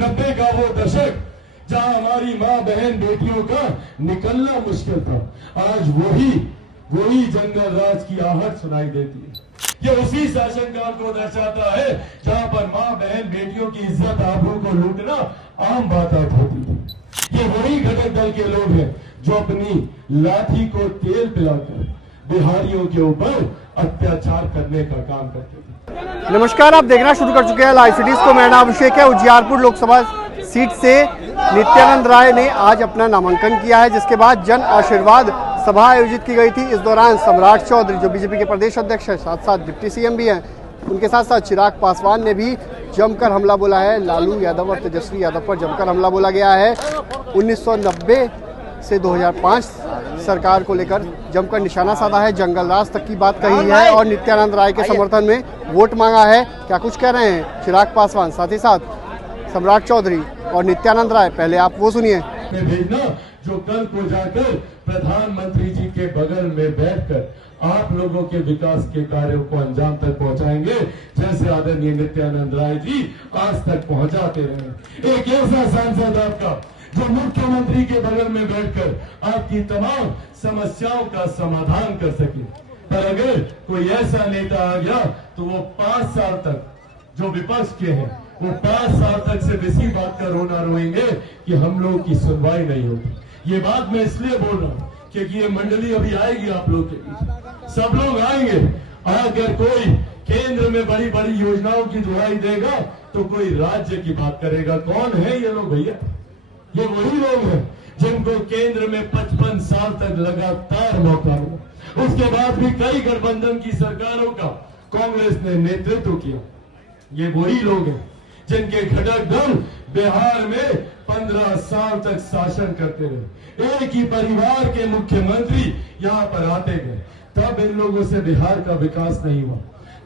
90 का वो दशक जहां हमारी माँ बहन बेटियों का निकलना मुश्किल था, आज वही जंगल राज की आहट सुनाई देती है। ये उसी शासनकाल को दर्शाता है जहां पर माँ बहन बेटियों की इज्जत आबरू को लूटना आम बात होती थी। ये वही घटक दल के लोग हैं जो अपनी लाठी को तेल पिलाकर बिहारियों के ऊपर अत्याचार करने का काम करते थे। नमस्कार, आप देखना शुरू कर चुके हैं लाइव सिटीज को। मेरा नाम अभिषेक है। उजियारपुर लोकसभा सीट से नित्यानंद राय ने आज अपना नामांकन किया है, जिसके बाद जन आशीर्वाद सभा आयोजित की गई थी। इस दौरान सम्राट चौधरी जो बीजेपी के प्रदेश अध्यक्ष है, साथ साथ डिप्टी सीएम भी हैं, उनके साथ साथ चिराग पासवान ने भी जमकर हमला बोला है। लालू यादव और तेजस्वी यादव पर जमकर हमला बोला गया है। 1990 से 2005 सरकार को लेकर जमकर निशाना साधा है, जंगल राज तक की बात कही है और नित्यानंद राय के समर्थन में वोट मांगा है। क्या कुछ कह रहे हैं चिराग पासवान, साथ ही साथ सम्राट चौधरी और नित्यानंद राय, पहले आप वो सुनिए। भेजना जो कल को जाकर प्रधानमंत्री जी के बगल में बैठकर आप लोगों के विकास के कार्यों को अंजाम तक पहुंचाएंगे, जैसे आदरणीय नित्यानंद राय जी आज तक पहुंचाते रहे। एक ऐसा सांसद आपका जो मुख्यमंत्री के बगल में बैठकर आपकी तमाम समस्याओं का समाधान कर सके। पर अगर कोई ऐसा नेता आ गया तो वो 5 साल तक जो विपक्ष के हैं, वो 5 साल तक से इसी बात का रोना रोएंगे कि हम लोगों की सुनवाई नहीं होगी। ये बात मैं इसलिए बोल रहा हूँ क्योंकि ये मंडली अभी आएगी आप लोग के बीच, सब लोग आएंगे। अगर कोई केंद्र में बड़ी बड़ी योजनाओं की दुहाई देगा तो कोई राज्य की बात करेगा। कौन है ये लोग भैया? ये वही लोग हैं जिनको केंद्र में 55 साल तक लगातार मौका मिला, उसके बाद भी कई गठबंधन की सरकारों का कांग्रेस ने नेतृत्व किया। ये वही लोग हैं जिनके घटक दल बिहार में 15 साल तक शासन करते रहे। एक ही परिवार के मुख्यमंत्री यहाँ पर आते गए, तब इन लोगों से बिहार का विकास नहीं हुआ,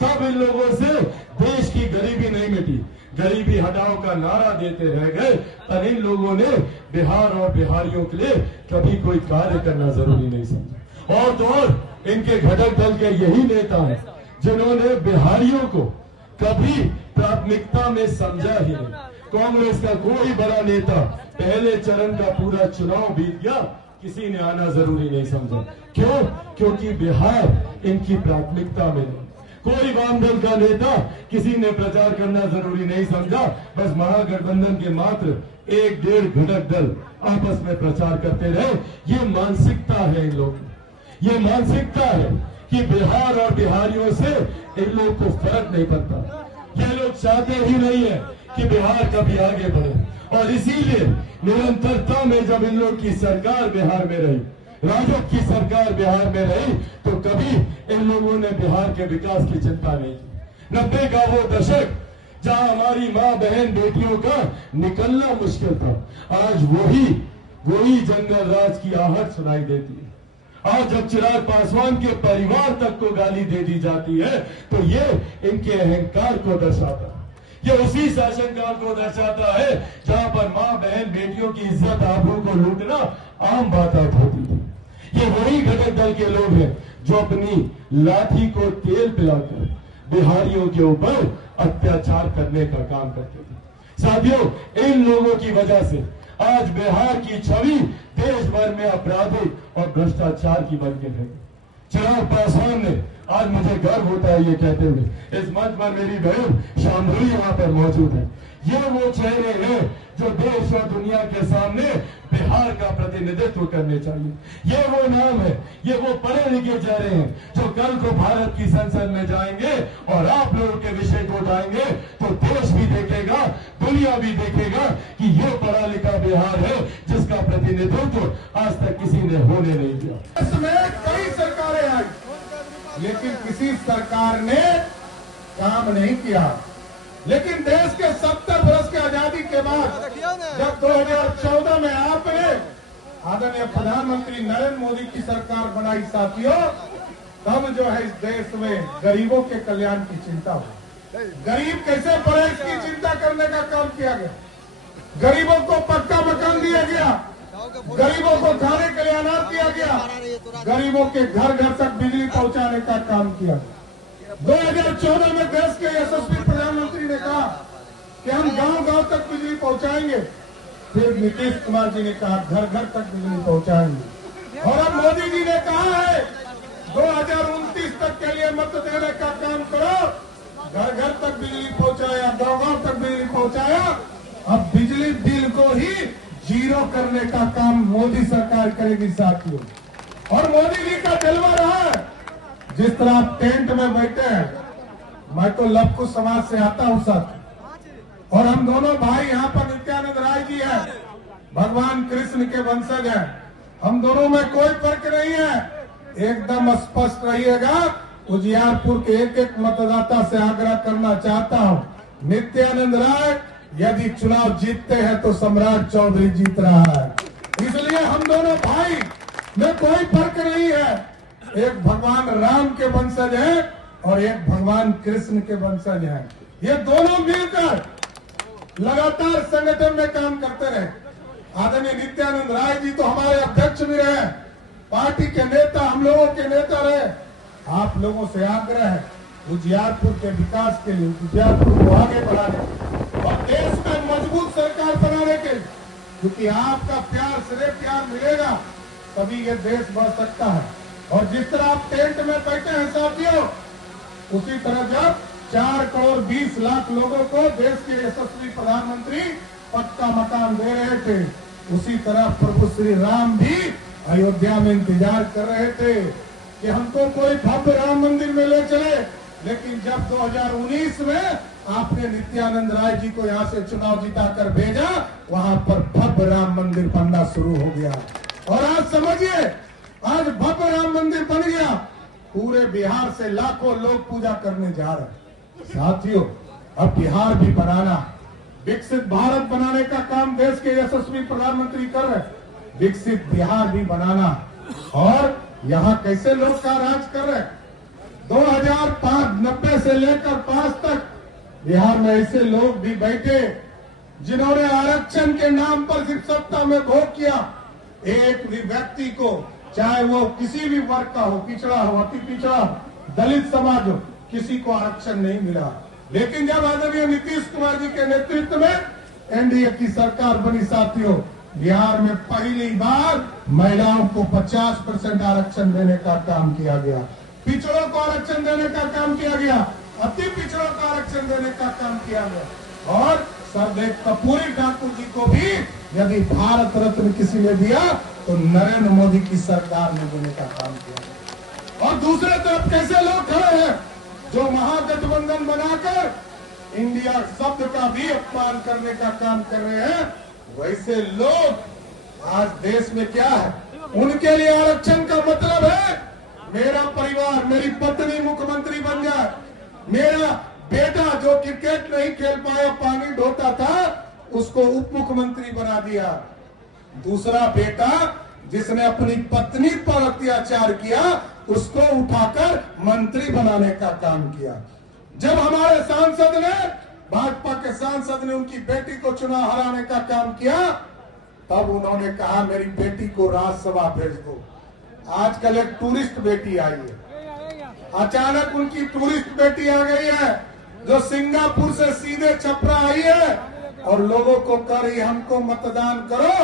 तब इन लोगों से देश की गरीबी नहीं मिटी। गरीबी हटाओ का नारा देते रह गए, पर इन लोगों ने बिहार और बिहारियों के लिए कभी कोई कार्य करना जरूरी नहीं समझा। और तो और इनके घटक दल के यही नेता हैं जिन्होंने बिहारियों को कभी प्राथमिकता में समझा ही नहीं। कांग्रेस का कोई बड़ा नेता पहले चरण का पूरा चुनाव बीत गया, किसी ने आना जरूरी नहीं समझा। क्यों? क्योंकि बिहार इनकी प्राथमिकता में नहीं। कोई वाम दल का नेता किसी ने प्रचार करना जरूरी नहीं समझा। बस महागठबंधन के मात्र 1-1.5 घटक दल आपस में प्रचार करते रहे। ये मानसिकता है इन लोगों की, ये मानसिकता है कि बिहार और बिहारियों से इन लोग को फर्क नहीं पड़ता। ये लोग चाहते ही नहीं है कि बिहार कभी आगे बढ़े, और इसीलिए निरंतरता में जब इन लोग की सरकार बिहार में रही, राजद की सरकार बिहार में रही, तो कभी इन लोगों ने बिहार के विकास की चिंता नहीं की। 90 का वो दशक जहां हमारी माँ बहन बेटियों का निकलना मुश्किल था, आज वही जंगल राज की आहट सुनाई देती है। आज जब चिराग पासवान के परिवार तक को गाली दे दी जाती है तो ये इनके अहंकार को दर्शाता है। ये उसी शासनकाल को दर्शाता है जहां पर माँ बहन बेटियों की इज्जत आबरू को लूटना आम बात होती थी। ये वही घटक दल के लोग हैं जो अपनी लाठी को तेल पिलाकर बिहारियों के ऊपर अत्याचार करने का काम करते थे। साथियों, इन लोगों की वजह से आज बिहार की छवि देश भर में आपराधिक और भ्रष्टाचार की बन के है। चिराग पासवान ने आज मुझे गर्व होता है ये कहते हुए, इस मंच पर मेरी बहन शामली यहाँ पर मौजूद है। ये वो चेहरे हैं जो देश और दुनिया के सामने बिहार का प्रतिनिधित्व करने चाहिए। ये वो नाम है, ये वो पढ़े लिखे चेहरे हैं जो कल को भारत की संसद में जाएंगे और आप लोगों के विषय को उठाएंगे तो देश भी देखेगा, दुनिया भी देखेगा कि ये पढ़ा लिखा बिहार है जिसका प्रतिनिधित्व आज तक किसी ने होने नहीं दिया। इसमें कई सरकारें आई, लेकिन किसी सरकार ने काम नहीं किया। लेकिन देश के 70 वर्ष की आजादी के बाद जब 2014 में आपने आदरणीय प्रधानमंत्री नरेंद्र मोदी की सरकार बनाई साथियों, तब जो है इस देश में गरीबों के कल्याण की चिंता हुई। गरीब कैसे बढ़े इसकी चिंता करने का काम किया गया। गरीबों को पक्का मकान दिया गया, गरीबों को खाने के लिए अनाज दिया गया, गरीबों के घर घर तक बिजली पहुंचाने का काम किया। 2014 में देश के यशस्वी प्रधानमंत्री ने कहा कि हम गांव-गांव तक बिजली पहुंचाएंगे। फिर नीतीश कुमार जी ने कहा घर घर तक बिजली पहुंचाएंगे। और अब मोदी जी ने कहा है 2029 तक के लिए मत देने का काम करो। घर घर तक बिजली पहुंचाया, गांव-गांव तक बिजली पहुंचाया। अब बिजली बिल को ही जीरो करने का काम मोदी सरकार करेगी साथियों। और मोदी जी का जलवा रहा है। जिस तरह आप टेंट में बैठे हैं, मैं तो लपकू समाज से आता हूं साथ, और हम दोनों भाई यहाँ पर नित्यानंद राय जी हैं, भगवान कृष्ण के वंशज हैं। हम दोनों में कोई फर्क नहीं है। एकदम स्पष्ट रहिएगा। उजियारपुर के एक एक मतदाता से आग्रह करना चाहता हूं, नित्यानंद राय यदि चुनाव जीतते हैं तो सम्राट चौधरी जीत रहा है। इसलिए हम दोनों भाई में कोई फर्क नहीं है। एक भगवान राम के वंशज हैं और एक भगवान कृष्ण के वंशज हैं। ये दोनों मिलकर लगातार संगठन में काम करते रहे। आदरणीय नित्यानंद राय जी तो हमारे अध्यक्ष भी रहे, पार्टी के नेता, हम लोगों के नेता रहे। आप लोगों से आग्रह है उजियारपुर के विकास के लिए, उजियारपुर को आगे बढ़ाने और देश में मजबूत सरकार बनाने के लिए, क्योंकि आपका प्यार श्रेय प्यार मिलेगा तभी ये देश बढ़ सकता है। और जिस तरह आप टेंट में बैठे हैं साथियों, उसी तरह जब 4 करोड़ 20 लाख लोगों को देश के यशस्वी प्रधानमंत्री पक्का मकान दे रहे थे, उसी तरह प्रभु श्री राम भी अयोध्या में इंतजार कर रहे थे कि हमको कोई भव्य राम मंदिर में ले चले। लेकिन जब 2019 में आपने नित्यानंद राय जी को यहाँ से चुनाव जिताकर भेजा, वहाँ पर भव्य राम मंदिर बनना शुरू हो गया। और आज समझिए, आज भव्य राम मंदिर बन गया। पूरे बिहार से लाखों लोग पूजा करने जा रहे हैं। साथियों, अब बिहार भी बनाना, विकसित भारत बनाने का काम देश के यशस्वी प्रधानमंत्री कर रहे हैं। विकसित बिहार भी बनाना, और यहाँ कैसे लोग का राज कर रहे हैं। 2090 से लेकर 5 तक बिहार में ऐसे लोग भी बैठे जिन्होंने आरक्षण के नाम पर सिर्फ सत्ता में भोग किया। एक भी व्यक्ति को, चाहे वो किसी भी वर्ग का हो, पिछड़ा हो, अति पिछड़ा हो, दलित समाज हो, किसी को आरक्षण नहीं मिला। लेकिन जब आदरणीय नीतीश कुमार जी के नेतृत्व में एनडीए की सरकार बनी साथियों, बिहार में पहली बार महिलाओं को 50% आरक्षण देने का काम किया गया, पिछड़ों को आरक्षण देने का काम किया गया, अति पिछड़ों को आरक्षण देने का काम किया गया। और सरदेव कपूरी ठाकुर जी को भी यदि भारत रत्न किसी ने दिया तो नरेंद्र मोदी की सरकार ने देने का काम किया। और दूसरे तरफ कैसे लोग खड़े हैं जो महागठबंधन बनाकर इंडिया शब्द का भी अपमान करने का काम कर रहे हैं। वैसे लोग आज देश में क्या है, उनके लिए आरक्षण का मतलब है मेरा परिवार, मेरी पत्नी मुख्यमंत्री बन जाए, मेरा बेटा जो क्रिकेट नहीं खेल पाया, पानी ढोता था, उसको उप मुख्यमंत्री बना दिया। दूसरा बेटा जिसने अपनी पत्नी पर अत्याचार किया, उसको उठाकर मंत्री बनाने का काम किया। जब हमारे सांसद ने, भाजपा के सांसद ने उनकी बेटी को चुनाव हराने का काम किया, तब उन्होंने कहा मेरी बेटी को राज्यसभा भेज दो। आजकल एक टूरिस्ट बेटी आई है, अचानक उनकी टूरिस्ट बेटी आ गई है जो सिंगापुर से सीधे छपरा आई है और लोगों को कह रही हमको मतदान करो।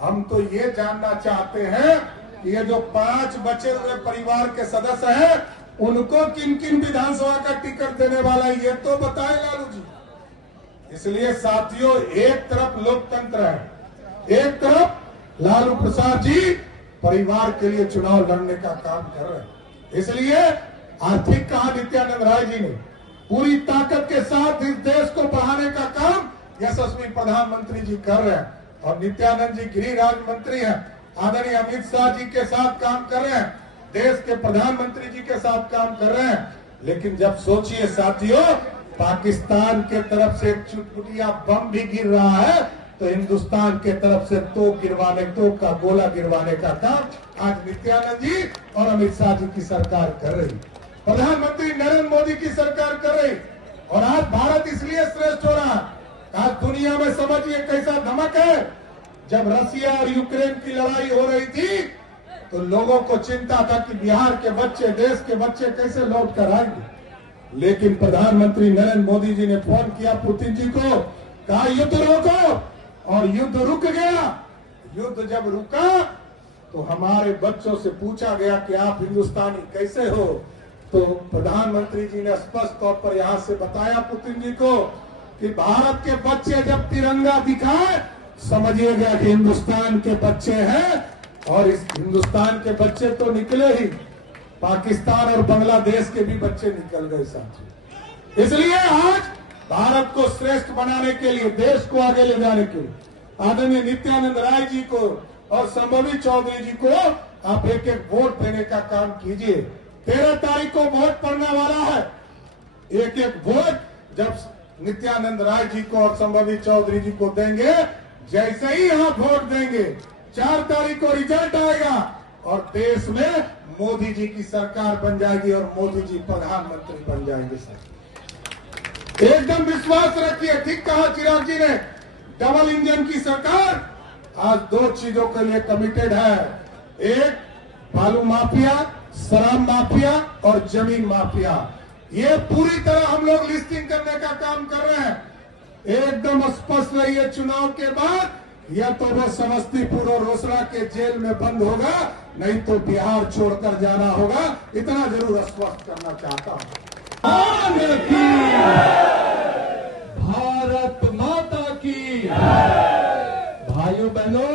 हम तो ये जानना चाहते हैं कि ये जो 5 बचे हुए परिवार के सदस्य हैं, उनको किन किन विधानसभा का टिकट देने वाला है, ये तो बताए लालू जी। इसलिए साथियों, एक तरफ लोकतंत्र है, एक तरफ लालू प्रसाद जी परिवार के लिए चुनाव लड़ने का काम कर रहे हैं। इसलिए आर्थिक कहा नित्यानंद राय जी ने पूरी ताकत के साथ इस देश को बढ़ाने का काम यशस्वी प्रधानमंत्री जी कर रहे हैं। और नित्यानंद जी गृह राज्य मंत्री हैं, आदरणीय अमित शाह जी के साथ काम कर रहे हैं, देश के प्रधानमंत्री जी के साथ काम कर रहे हैं। लेकिन जब सोचिए साथियों, पाकिस्तान के तरफ से एक चुटपुटिया बम भी गिर रहा है तो हिंदुस्तान के तरफ से तोप का गोला गिरवाने का काम आज नित्यानंद जी और अमित शाह जी की सरकार कर रही, प्रधानमंत्री नरेंद्र मोदी की सरकार कर रही। और आज भारत इसलिए श्रेष्ठ हो रहा है, आज दुनिया में समझिए कैसा धमक है। जब रसिया और यूक्रेन की लड़ाई हो रही थी तो लोगों को चिंता था कि बिहार के बच्चे, देश के बच्चे कैसे लौट कर आएंगे। लेकिन प्रधानमंत्री नरेंद्र मोदी जी ने फोन किया पुतिन जी को, कहा युद्ध रोको, और युद्ध रुक गया। युद्ध जब रुका तो हमारे बच्चों से पूछा गया कि आप हिंदुस्तानी कैसे हो, तो प्रधानमंत्री जी ने स्पष्ट तौर पर यहां से बताया पुतिन जी को कि भारत के बच्चे जब तिरंगा दिखाए समझिएगा कि हिंदुस्तान के बच्चे हैं, और इस हिंदुस्तान के बच्चे तो निकले ही, पाकिस्तान और बांग्लादेश के भी बच्चे निकल गए साथ। इसलिए आज भारत को श्रेष्ठ बनाने के लिए, देश को आगे ले जाने के लिए आदरणीय नित्यानंद राय जी को और संभवी चौधरी जी को आप एक एक वोट देने का काम कीजिए। 13 तारीख को वोट पड़ने वाला है। एक एक वोट जब नित्यानंद राय जी को और संभवी चौधरी जी को देंगे, जैसे ही यहाँ वोट देंगे 4 तारीख को रिजल्ट आएगा और देश में मोदी जी की सरकार बन जाएगी और मोदी जी प्रधानमंत्री बन जाएंगे। सर एकदम विश्वास रखिए, ठीक कहा चिराग जी ने, डबल इंजन की सरकार आज 2 चीजों के लिए कमिटेड है। एक, बालू माफिया, शराब माफिया और जमीन माफिया, ये पूरी तरह हम लोग लिस्टिंग करने का काम कर रहे हैं। एकदम स्पष्ट रहिए, चुनाव के बाद या तो वो समस्तीपुर और रोसड़ा के जेल में बंद होगा, नहीं तो बिहार छोड़कर जाना होगा। इतना जरूर स्पष्ट करना चाहता हूं। भारत माता की। भाइयों बहनों,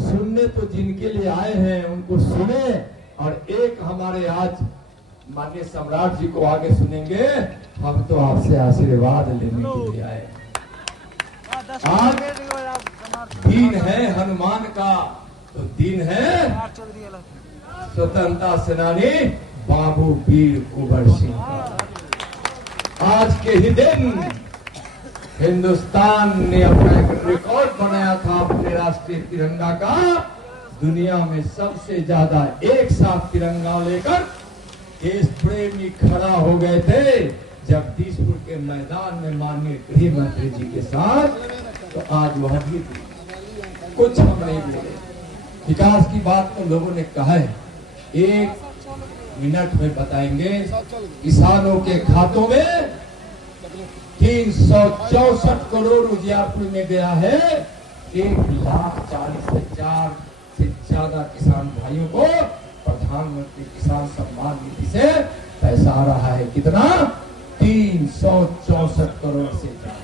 सुनने तो जिनके लिए आए हैं उनको सुने, और एक हमारे आज माननीय सम्राट जी को आगे सुनेंगे। हम तो आपसे आशीर्वाद लेने के लिए आए। आज दिन है हनुमान का, तो दिन है स्वतंत्रता सेनानी बाबू वीर कुंवर सिंह का। आज के ही दिन हिंदुस्तान ने अपना एक रिकॉर्ड बनाया था अपने राष्ट्रीय तिरंगा का। दुनिया में सबसे ज्यादा एक साथ तिरंगा लेकर देश प्रेमी खड़ा हो गए थे जगदीशपुर के मैदान में माननीय गृह मंत्री जी के साथ। तो आज वह भी कुछ हम नहीं बोले। विकास की बात तो लोगों ने कहा है, 1 मिनट में बताएंगे। किसानों के खातों में 364 करोड़ उजियारपुर में गया है। 1,40,000 से ज्यादा किसान भाइयों को प्रधानमंत्री किसान सम्मान निधि से पैसा आ रहा है। कितना? 364 करोड़ से ज्यादा।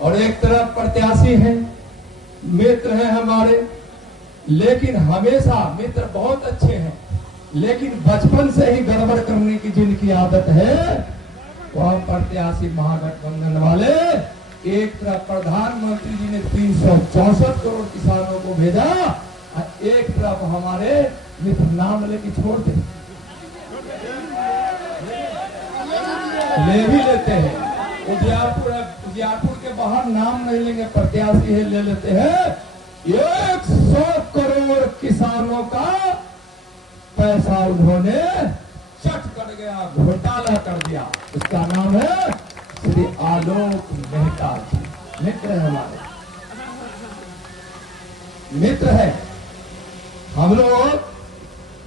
और एक तरफ प्रत्याशी हैं, मित्र हैं हमारे, लेकिन हमेशा मित्र बहुत अच्छे हैं, लेकिन बचपन से ही गड़बड़ करने की जिनकी आदत है वह प्रत्याशी महागठबंधन वाले। एक तरफ प्रधानमंत्री जी ने 364 करोड़ किसानों को भेजा, और एक तरफ हमारे मित्र नाम लेके छोड़ दे, ले भी लेते हैं। उजियारपुर के बाहर नाम नहीं लेंगे, प्रत्याशी है, ले लेते हैं। 100 करोड़ किसानों का पैसा उन्होंने चट कर गया, घोटाला कर दिया। उसका नाम है श्री आलोक मेहता जी। मित्र है हमारे, मित्र है। हम लोग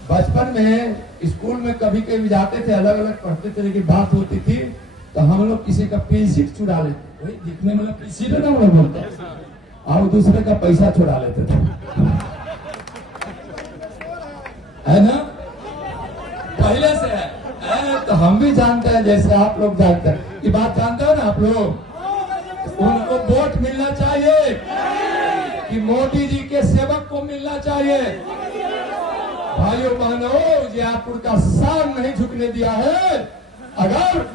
बचपन में स्कूल में कभी कभी जाते थे, अलग अलग पढ़ते थे, लेकिन बात होती थी तो हम लोग किसी का पेंसिल चुरा लेते, वही दिखने में पेंसिल है ना हम लोग बोलते, और दूसरे का पैसा चुरा लेते थे, है ना? पहले से है। तो हम भी जानते हैं, जैसे आप लोग जानते हैं। ये बात जानते हो ना आप लोग? उनको वोट मिलना चाहिए कि मोदी जी के सेवक को मिलना चाहिए। भाइयों बहनों, उजियारपुर का शान नहीं झुकने दिया है। अगर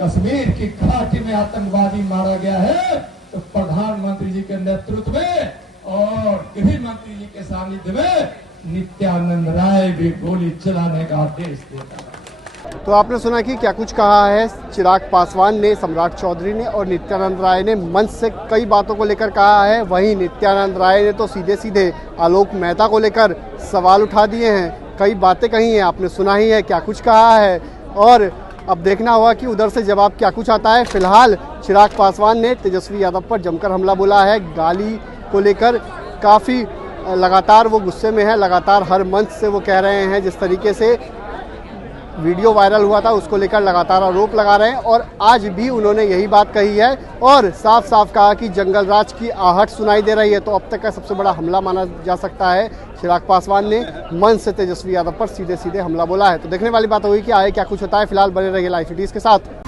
कश्मीर की घाटी में आतंकवादी मारा गया है तो प्रधानमंत्री जी के नेतृत्व में और गृह मंत्री जी के सानिध्य में नित्यानंद राय भी गोली चलाने का आदेश देता है। तो आपने सुना कि क्या कुछ कहा है चिराग पासवान ने, सम्राट चौधरी ने और नित्यानंद राय ने। मंच से कई बातों को लेकर कहा है, वहीं नित्यानंद राय ने तो सीधे सीधे आलोक मेहता को लेकर सवाल उठा दिए हैं, कई बातें कही हैं, आपने सुना ही है क्या कुछ कहा है। और अब देखना होगा कि उधर से जवाब क्या कुछ आता है। फिलहाल चिराग पासवान ने तेजस्वी यादव पर जमकर हमला बोला है, गाली को लेकर काफ़ी लगातार वो गुस्से में है। लगातार हर मंच से वो कह रहे हैं जिस तरीके से वीडियो वायरल हुआ था उसको लेकर लगातार आरोप लगा रहे हैं और आज भी उन्होंने यही बात कही है और साफ साफ कहा कि जंगल राज की आहट सुनाई दे रही है। तो अब तक का सबसे बड़ा हमला माना जा सकता है। चिराग पासवान ने मंच से तेजस्वी यादव पर सीधे सीधे हमला बोला है। तो देखने वाली बात होगी कि आगे क्या कुछ होता है। फिलहाल बने रहिए लाइव सिटीज के साथ।